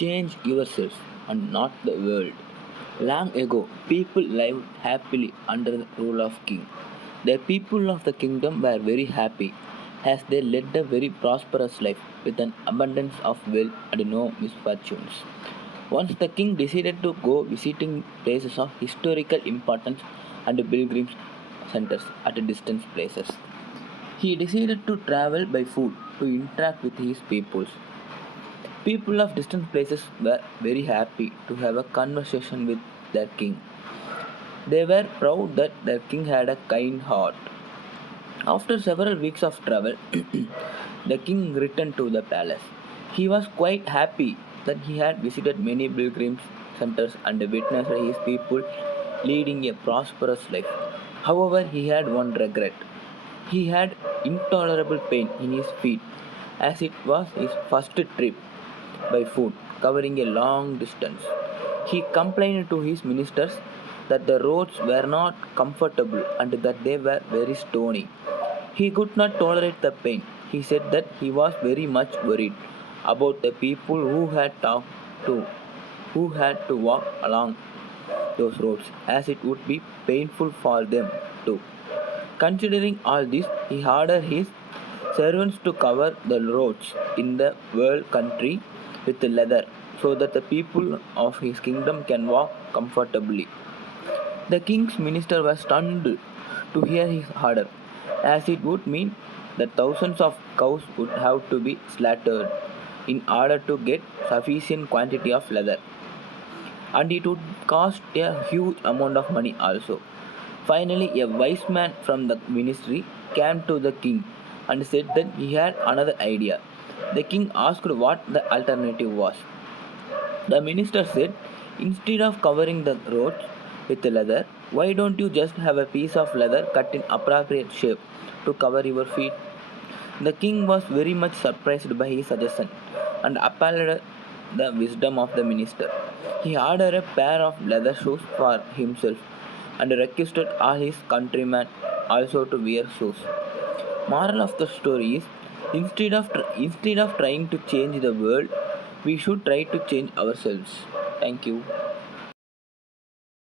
Change yourself and not the world. Long ago, people lived happily under the rule of king. The people of the kingdom were very happy as they led a very prosperous life with an abundance of wealth and no misfortunes. Once the king decided to go visiting places of historical importance and pilgrims centers at distant places. He decided to travel by foot to interact with his peoples. People of distant places were very happy to have a conversation with their king. They were proud that their king had a kind heart. After several weeks of travel, the king returned to the palace. He was quite happy that he had visited many pilgrims centers and witnessed his people leading a prosperous life. However, he had one regret. He had intolerable pain in his feet as it was his first trip by foot covering a long distance. He complained to his ministers that the roads were not comfortable and that they were very stony. He could not tolerate the pain. He said that he was very much worried about the people to who had to walk along those roads as it would be painful for them too. Considering all this, he ordered his servants to cover the roads in the world country with leather so that the people of his kingdom can walk comfortably. The king's minister was stunned to hear his order, as it would mean that thousands of cows would have to be slaughtered in order to get sufficient quantity of leather, and it would cost a huge amount of money also. Finally, a wise man from the ministry came to the king and said that he had another idea. The king asked what the alternative was. The minister said, instead of covering the roads with leather, why don't you just have a piece of leather cut in appropriate shape to cover your feet? The king was very much surprised by his suggestion and applauded the wisdom of the minister. He ordered a pair of leather shoes for himself and requested all his countrymen also to wear shoes. Moral of the story is instead of trying to change the world, we should try to change ourselves. Thank you.